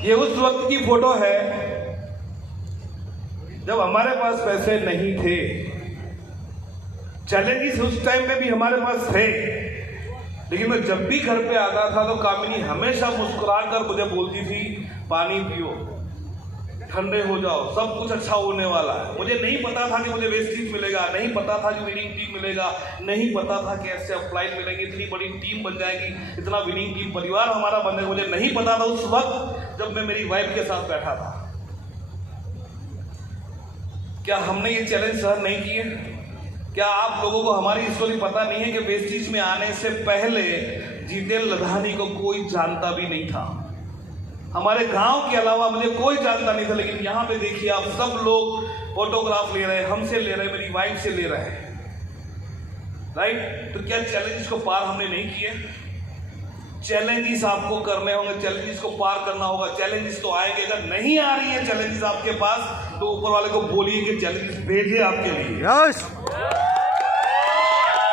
ये उस वक्त की फोटो है जब हमारे पास पैसे नहीं थे। चैलेंजेस उस टाइम में भी हमारे पास थे, लेकिन मैं जब भी घर पे आता था तो कामिनी हमेशा मुस्कुरा कर मुझे बोलती थी, पानी पियो, ठंडे हो जाओ, सब कुछ अच्छा होने वाला है। मुझे नहीं पता था कि मुझे वेस्टेज मिलेगा, नहीं पता था कि विनिंग टीम मिलेगा, नहीं पता था कि ऐसे अपलाइन मिलेंगे, इतनी बड़ी टीम बन जाएगी, इतना विनिंग टीम परिवार हमारा बनेगा। मुझे नहीं पता था उस वक्त जब मैं मेरी वाइफ के साथ बैठा था। क्या हमने ये चैलेंज सहन नहीं किए? क्या आप लोगों को हमारी स्टोरी पता नहीं है कि वेस्टेज में आने से पहले जितेन लधानी को कोई जानता भी नहीं था। हमारे गांव के अलावा मुझे कोई जानता नहीं था, लेकिन यहाँ पे देखिए आप सब लोग फोटोग्राफ ले रहे हैं, हमसे ले रहे हैं, मेरी वाइफ से ले रहे हैं, राइट? तो क्या चैलेंजेस को पार हमने नहीं किए? चैलेंजेस आपको करने होंगे, चैलेंजेस को पार करना होगा। चैलेंजेस तो आएंगे, अगर नहीं आ रही है चैलेंजेस आपके पास तो ऊपर वाले को बोलिए कि चैलेंजेस भेजे आपके लिए। यस।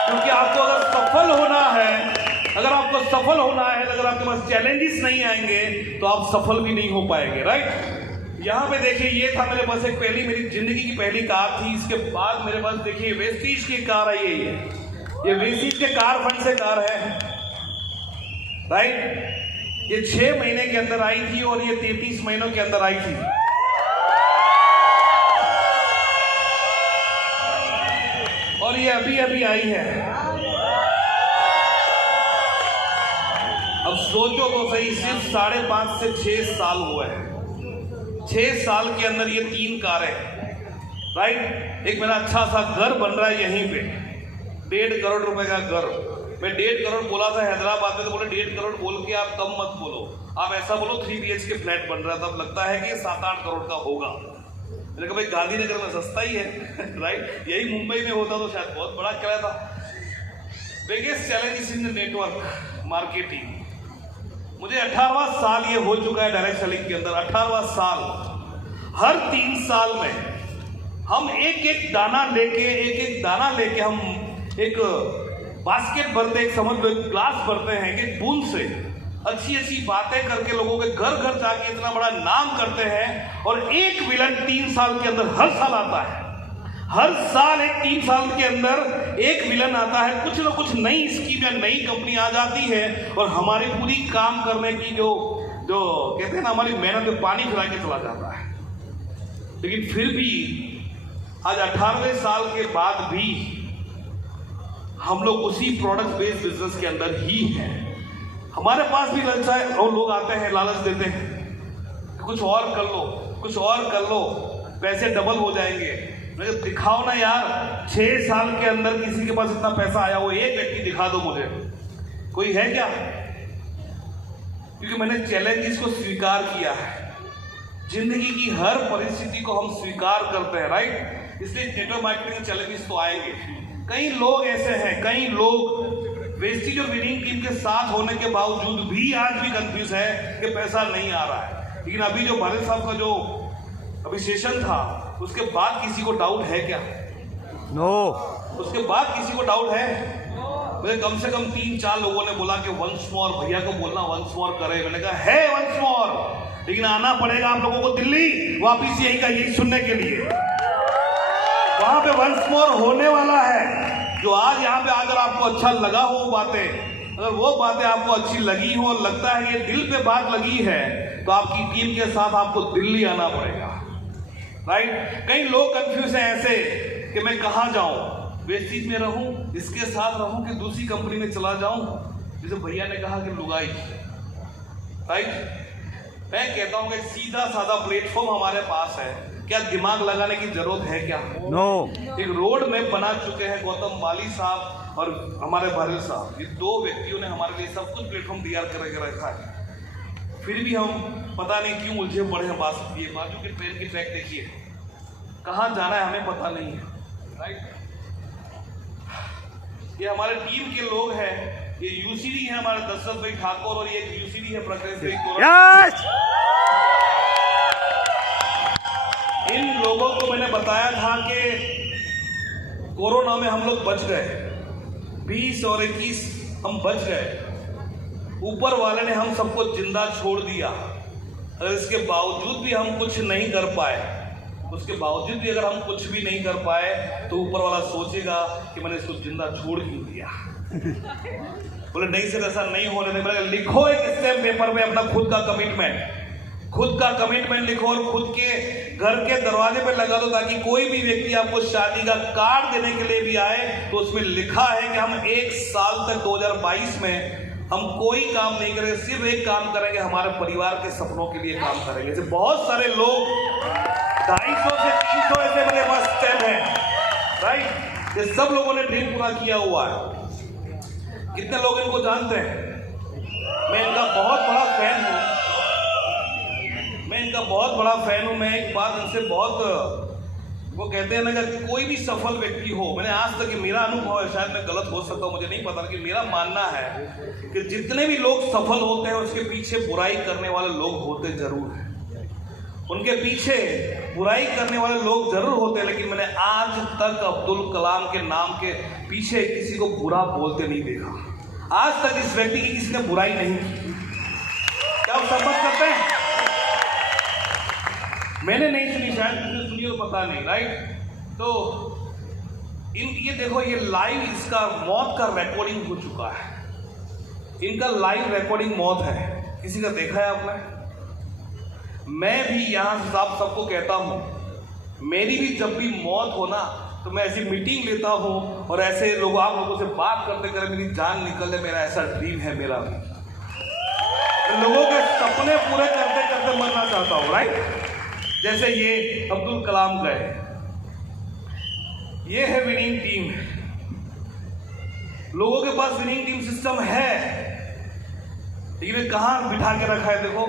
क्योंकि आपको अगर सफल होना है, अगर आपको सफल होना है, अगर आपके पास चैलेंजेस नहीं आएंगे तो आप सफल भी नहीं हो पाएंगे, राइट? यहाँ पे देखिए, ये था मेरे पास एक पहली, मेरी जिंदगी की पहली कार थी। इसके बाद मेरे पास देखिए वेस्टीज की कार आई है। ये वेस्टीज के कार फंड से कार है, राइट? ये 6 महीने के अंदर आई थी और ये 33 महीनों के अंदर आई थी। और ये अभी अभी आई है। अब सोचो तो सही, सिर्फ 5.5 से 6 साल हुए हैं। 6 साल के अंदर ये 3 कारें, राइट? एक मेरा अच्छा सा घर बन रहा है यहीं पे, 1.5 करोड़ रुपए का घर। मैं 1.5 करोड़ बोला था हैदराबाद में, तो बोले 1.5 करोड़ बोल के आप कम मत बोलो, आप ऐसा बोलो 3 BHK फ्लैट बन रहा है, तब लगता है कि 7-8 करोड़ का होगा। मैंने कहा भाई गांधीनगर में सस्ता ही है, राइट? यही मुंबई में होता तो शायद बहुत बड़ा किराया था। Biggest challenge in the network marketing. मुझे 18वां साल ये हो चुका है डायरेक्ट सेलिंग के अंदर, 18वां साल। हर 3 साल में हम एक दाना लेके हम एक बास्केट भरते, एक समझ लो एक ग्लास भरते हैं कि बूंद से अच्छी अच्छी बातें करके लोगों के घर घर जाके इतना बड़ा नाम करते हैं। और एक विलन 3 साल के अंदर हर साल आता है। हर साल 3 साल के अंदर एक विलन आता है, कुछ ना कुछ नई स्कीम या नई कंपनी आ जाती है और हमारी पूरी काम करने की जो कहते हैं ना, हमारी मेहनत में पानी फिरा के चला जाता है। लेकिन फिर भी आज 18वें साल के बाद भी हम लोग उसी प्रोडक्ट बेस्ड बिजनेस के अंदर ही हैं। हमारे पास भी लालच है और लोग आते हैं, लालच देते हैं, कुछ और कर लो, कुछ और कर लो, पैसे डबल हो जाएंगे। मुझे दिखाओ ना यार, 6 साल के अंदर किसी के पास इतना पैसा आया हो, एक व्यक्ति दिखा दो मुझे, कोई है क्या? क्योंकि मैंने चैलेंजेस को स्वीकार किया है। जिंदगी की हर परिस्थिति को हम स्वीकार करते हैं, राइट? इसलिए नेटवर्क मार्केटिंग चैलेंजेस तो आएंगे। कई लोग ऐसे हैं, कई लोग वेस्टीज और विनिंग टीम के साथ होने के बावजूद भी आज भी कंफ्यूज है कि पैसा नहीं आ रहा है। लेकिन अभी जो भारत साहब का जो अभी सेशन था, उसके बाद किसी को डाउट है क्या? नो। उसके बाद किसी को डाउट है? मुझे कम से कम 3-4 लोगों ने बोला कि वंस मोर, भैया को बोलना वंस मोर करे। मैंने कहा है वंस मोर, लेकिन आना पड़ेगा आप लोगों को दिल्ली वापिस यही का यही सुनने के लिए। वहां पे वंस मोर होने वाला है। जो आज यहाँ पे अगर आपको अच्छा लगा हो वो बातें, अगर वो बातें आपको अच्छी लगी हो और लगता है ये दिल पे बात लगी है, तो आपकी टीम के साथ आपको दिल्ली आना पड़ेगा, राइट? कई लोग कंफ्यूज हैं ऐसे कि मैं कहाँ जाऊं, वेस्टीज में रहूं, इसके साथ रहूं कि दूसरी कंपनी में चला जाऊं। जैसे भैया ने कहा कि लुगाई, राइट? मैं कहता हूं कि सीधा साधा प्लेटफॉर्म हमारे पास है, क्या दिमाग लगाने की जरूरत है क्या? नो। एक रोड मैप बना चुके हैं गौतम बाली साहब और हमारे भारत साहब। ये 2 व्यक्तियों ने हमारे लिए सब कुछ प्लेटफॉर्म तैयार करके रखा है। फिर भी हम पता नहीं क्यों उलझे पड़े हैं। बाजू की ट्रेन की ट्रैक देखिए, कहाँ जाना है हमें पता नहीं है, राइट? ये हमारे टीम के लोग हैं, ये यूसीडी है हमारे दशरथ भाई ठाकुर और ये यूसीडी है प्रकाश भाई। यस। इन लोगों को मैंने बताया था कि कोरोना में हम लोग बच गए, 20 और 21 हम बच गए। ऊपर वाले ने हम सबको जिंदा छोड़ दिया। अगर इसके बावजूद भी हम कुछ नहीं कर पाए, उसके बावजूद भी अगर हम कुछ भी नहीं कर पाए, तो ऊपर वाला सोचेगा कि मैंने इसको जिंदा छोड़ क्यों दिया। बोले नहीं सर, ऐसा नहीं होने दे। बोले लिखो एक स्टैम्प पेपर में अपना खुद का कमिटमेंट लिखो और खुद के घर के दरवाजे पे लगा दो, ताकि कोई भी व्यक्ति आपको शादी का कार्ड देने के लिए भी आए तो उसमें लिखा है कि हम 1 साल तक 2022 में हम कोई काम नहीं करेंगे, सिर्फ एक काम करेंगे, हमारे परिवार के सपनों के लिए काम करेंगे। जैसे बहुत सारे लोग 250 से 300 ऐसे बड़े मस्त स्टेप हैं, राइट, ये सब लोगों ने ड्रीम पूरा किया हुआ है। कितने लोग इनको जानते हैं? मैं इनका बहुत बड़ा फैन हूँ। मैं एक बात इनसे बहुत, वो कहते हैं ना कि कोई भी सफल व्यक्ति हो, मैंने आज तक, मेरा अनुभव है, शायद मैं गलत हो सकता हूँ, मुझे नहीं पता, लेकिन मेरा मानना है कि जितने भी लोग सफल होते हैं उसके पीछे बुराई करने वाले लोग होते जरूर हैं। उनके पीछे बुराई करने वाले लोग जरूर होते हैं, लेकिन मैंने आज तक अब्दुल कलाम के नाम के पीछे किसी को बुरा बोलते नहीं देखा। आज तक इस व्यक्ति की किसी ने बुराई नहीं की। क्या आप समझ करते हैं? मैंने नहीं सुनी, शायद किसने सुनी हो पता नहीं, राइट। तो ये देखो, ये लाइव इसका मौत का रिकॉर्डिंग हो चुका है। इनका लाइव रिकॉर्डिंग मौत है। किसी का देखा है आपने? मैं भी यहाँ से आप सबको कहता हूँ, मेरी भी जब भी मौत हो ना, तो मैं ऐसी मीटिंग लेता हूँ और ऐसे लोग, आप लोगों से बात करते करते मेरी जान निकल जाए, मेरा ऐसा ड्रीम है मेरा भी। लोगों के सपने पूरे करते करते मरना चाहता हूँ, राइट। जैसे ये अब्दुल कलाम का है, ये है विनिंग टीम। लोगों के पास विनिंग टीम सिस्टम है, लेकिन कहां बिठा के रखा है देखो।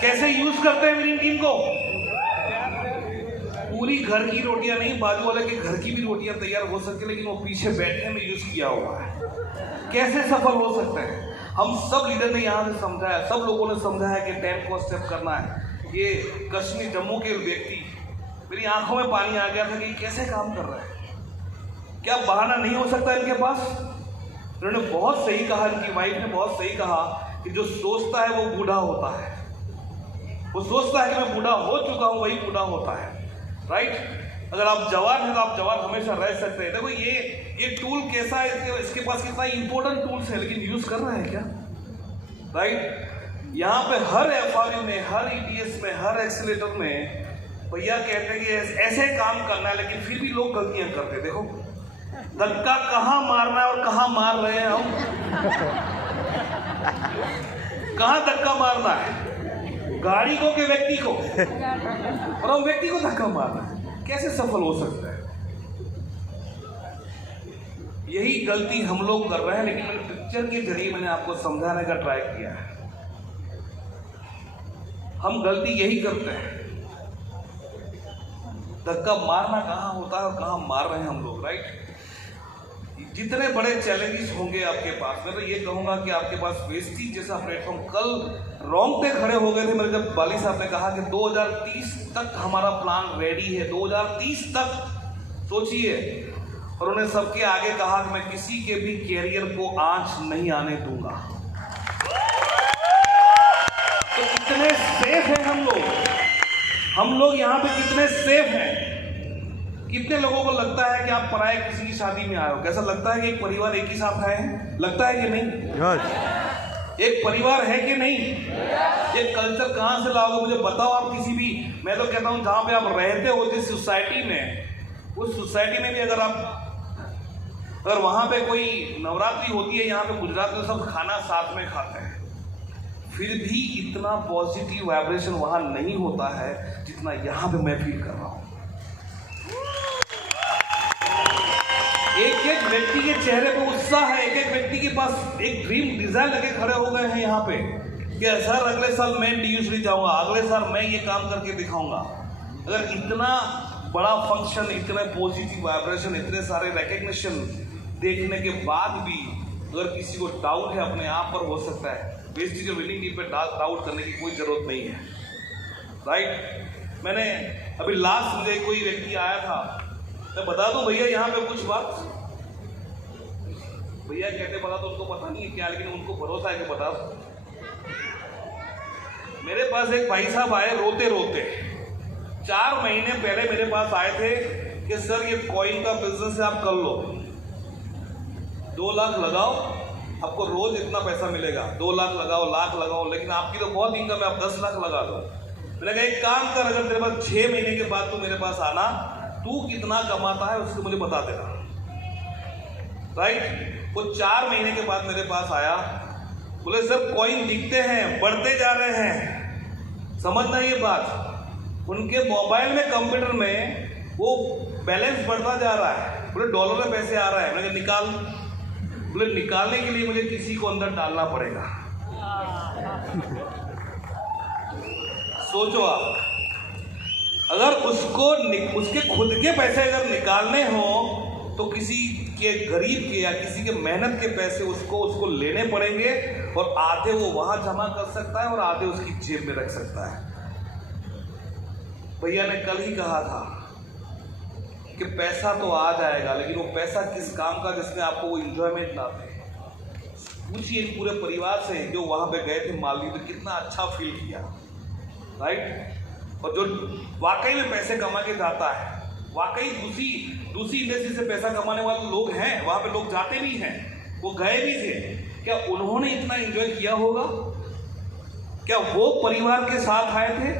कैसे यूज करते हैं विनिंग टीम को? पूरी घर की रोटियां नहीं, बाजू वाले के घर की भी रोटियां तैयार हो सके, लेकिन वो पीछे बैठने में यूज किया हुआ है। कैसे सफल हो सकते हैं? हम सब लीडर ने यहाँ से समझाया, सब लोगों ने समझाया कि 10 को स्टेप करना है। ये कश्मीर जम्मू के व्यक्ति, मेरी आंखों में पानी आ गया था कि कैसे काम कर रहे हैं। क्या बहाना नहीं हो सकता इनके पास? उन्होंने बहुत सही कहा, इनकी वाइफ ने बहुत सही कहा कि जो सोचता है वो बूढ़ा होता है। वो सोचता है कि मैं बूढ़ा हो चुका हूँ, वही बूढ़ा होता है, राइट। अगर आप जवान हैं तो आप जवान हमेशा रह सकते हैं। देखो ये टूल कैसा है, इसके पास कितना इंपॉर्टेंट टूल्स है, लेकिन यूज कर रहा है क्या, राइट। यहाँ पे हर FRU में, हर ETS में, हर एक्सीलेटर में भैया कहते हैं कि ऐसे काम करना है, लेकिन फिर भी लोग गलतियां करते हैं। देखो धक्का कहाँ मारना है और कहाँ मार रहे हैं हम। कहाँ धक्का मारना है? गाड़ी को के व्यक्ति को, और हम व्यक्ति को धक्का मारना है। कैसे सफल हो सकता है? यही गलती हम लोग कर रहे हैं, लेकिन मैंने पिक्चर के जरिए मैंने आपको समझाने का ट्राई किया है। हम गलती यही करते हैं, धक्का मारना कहाँ होता है और कहाँ मार रहे हैं हम लोग, राइट। जितने बड़े चैलेंजेस होंगे आपके पास, मैं तो ये कहूंगा कि आपके पास वेस्टीज जैसा प्लेटफॉर्म, कल रोंगटे खड़े हो गए थे मेरे जब बाली साहब ने कहा कि 2030 तक हमारा प्लान रेडी है। 2030 तक सोचिए, और उन्होंने सबके आगे कहा कि मैं किसी के भी कैरियर को आंच नहीं आने दूंगा। तो कितने सेफ हैं हम लोग यहाँ पे कितने सेफ हैं। कितने लोगों को लगता है कि आप पराये किसी की शादी में आए हो? कैसा लगता है कि एक परिवार एक ही साथ आए हैं? लगता है कि नहीं? एक परिवार है कि नहीं? ये कल्चर कहाँ से लाओगे मुझे बताओ आप। किसी भी, मैं तो कहता हूँ जहाँ पे आप रहते हो जिस सोसाइटी में, उस सोसाइटी में भी अगर वहाँ पे कोई नवरात्रि होती है, यहाँ पे गुजरात में सब खाना साथ में खाते हैं, फिर भी इतना पॉजिटिव वाइब्रेशन वहाँ नहीं होता है जितना यहाँ पे मैं फील कर रहा हूँ। एक एक व्यक्ति के चेहरे पे उत्साह है, एक एक व्यक्ति के पास एक ड्रीम डिजाइन लगे खड़े हो गए हैं यहाँ पे कि सर अगले साल मैं DU जाऊंगा, अगले साल मैं ये काम करके दिखाऊंगा। अगर इतना बड़ा फंक्शन, इतने पॉजिटिव वाइब्रेशन, इतने सारे रिकग्निशन देखने के बाद भी अगर किसी को डाउट है अपने आप पर, हो सकता है वेस्टीज और विनिंग टीम पे डाउट करने की कोई जरूरत नहीं है, राइट। मैंने अभी लास्ट मुझे कोई व्यक्ति आया था, मैं बता दूं भैया यहाँ पे कुछ बात, भैया कहते बता तो उसको पता नहीं है क्या, लेकिन उनको भरोसा है कि बता। मेरे पास एक भाई साहब आए रोते रोते, 4 महीने पहले मेरे पास आए थे कि सर ये कॉइन का बिजनेस है, आप कर लो, 2 लाख लगाओ, आपको रोज इतना पैसा मिलेगा, 2 लाख लगाओ, लाख लगाओ, लेकिन आपकी तो बहुत इनकम है, आप 10 लाख लगा दो। मैंने कहा एक काम कर, अगर तेरे पास 6 महीने के बाद तू मेरे पास आना, तू कितना कमाता है उसको मुझे बता देना, राइट। वो 4 महीने के बाद मेरे पास आया, बोले सर कॉइन दिखते हैं, बढ़ते जा रहे हैं, समझना ये बात। उनके मोबाइल में, कंप्यूटर में वो बैलेंस बढ़ता जा रहा है, बोले डॉलर में पैसे आ रहा है। मैंने निकाल, बोले निकालने के लिए मुझे किसी को अंदर डालना पड़ेगा। सोचो आप, अगर उसके खुद के पैसे अगर निकालने हो तो किसी के गरीब के या किसी के मेहनत के पैसे उसको लेने पड़ेंगे, और आधे वो वहां जमा कर सकता है और आधे उसकी जेब में रख सकता है। भैया ने कल ही कहा था कि पैसा तो आ जाएगा, लेकिन वो पैसा किस काम का जिसमें आपको वो इंजॉयमेंट ना दे। पूछिए पूरे परिवार से जो वहां पे गए थे मालदीव, तो कितना अच्छा फील किया, राइट। और जो वाकई में पैसे कमा के जाता है, वाकई दूसरी इंडस्ट्री से पैसा कमाने वाले लोग हैं, वहां पे लोग जाते भी हैं, वो गए भी थे, क्या उन्होंने इतना एंजॉय किया होगा? क्या वो परिवार के साथ आए थे,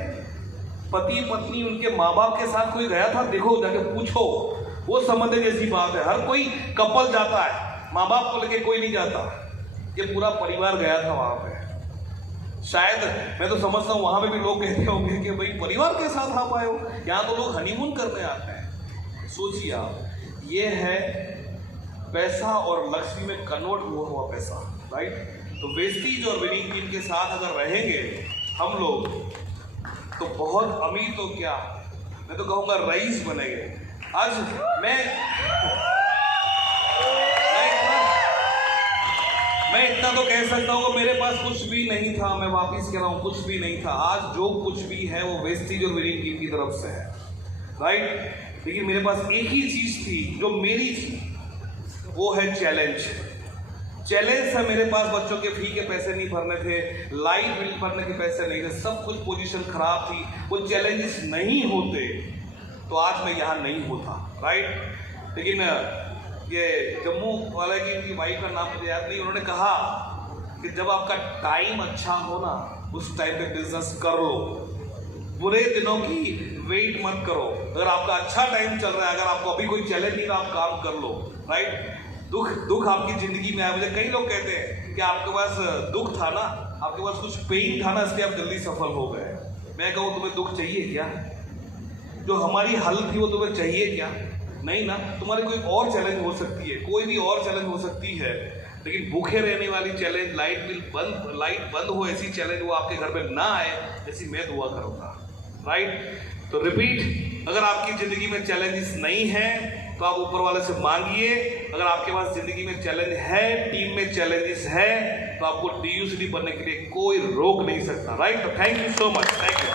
पति पत्नी उनके माँ बाप के साथ कोई गया था? देखो जाके पूछो, वो समझने जैसी बात है। हर कोई कपल जाता है, माँ बाप को लेके कोई नहीं जाता, ये पूरा परिवार गया था वहां पे। शायद मैं तो समझता हूँ वहां पे भी लोग कहते होंगे कि भाई परिवार के साथ आप आए हो, यहाँ तो लोग हनीमून करने आते हैं। सोचिए आप, ये है पैसा और लक्ष्मी में कन्वर्ट हुआ पैसा, राइट। तो वेस्टीज और विनिंग टीम के साथ अगर रहेंगे हम लोग तो बहुत अमीर तो क्या, मैं तो कहूँगा रईस बनेंगे। आज मैं इतना तो कह सकता हूँ कि मेरे पास कुछ भी नहीं था, मैं वापिस कह रहा हूँ कुछ भी नहीं था। आज जो कुछ भी है वो वेस्टीज और विनिंग टीम की तरफ से है, राइट। लेकिन मेरे पास एक ही चीज थी जो मेरी थी, वो है चैलेंज। चैलेंज था मेरे पास, बच्चों के फी के पैसे नहीं भरने थे, लाइट बिल भरने के पैसे नहीं थे, सब कुछ पोजीशन खराब थी। वो चैलेंजेस नहीं होते तो आज मैं यहाँ नहीं होता, राइट। लेकिन ये जम्मू वाले की इनकी वाइफ का नाम मुझे याद नहीं, उन्होंने कहा कि जब आपका टाइम अच्छा हो ना, उस टाइम पे बिजनेस कर लो, बुरे दिनों की वेट मत करो। अगर आपका अच्छा टाइम चल रहा है, अगर आपको अभी कोई चैलेंज नहीं, आप काम कर लो, राइट। दुख आपकी जिंदगी में आया। मुझे कई लोग कहते हैं कि आपके पास दुख था ना, आपके पास कुछ पेन था ना, इसलिए आप जल्दी सफल हो गए। मैं कहूँ तुम्हें दुख चाहिए क्या? जो हमारी हालत थी वो तुम्हें चाहिए क्या? नहीं ना। तुम्हारी कोई और चैलेंज हो सकती है, कोई भी और चैलेंज हो सकती है, लेकिन भूखे रहने वाली चैलेंज, लाइट बंद हो ऐसी चैलेंज वो आपके घर पे ना आए, ऐसी मैं दुआ करूँगा, राइट। तो रिपीट, अगर आपकी जिंदगी में चैलेंजेस नहीं है तो आप ऊपर वाले से मांगिए। अगर आपके पास जिंदगी में चैलेंज है, टीम में चैलेंजेस है, तो आपको DUCD बनने के लिए कोई रोक नहीं सकता, राइट। तो thank you so much, thank you.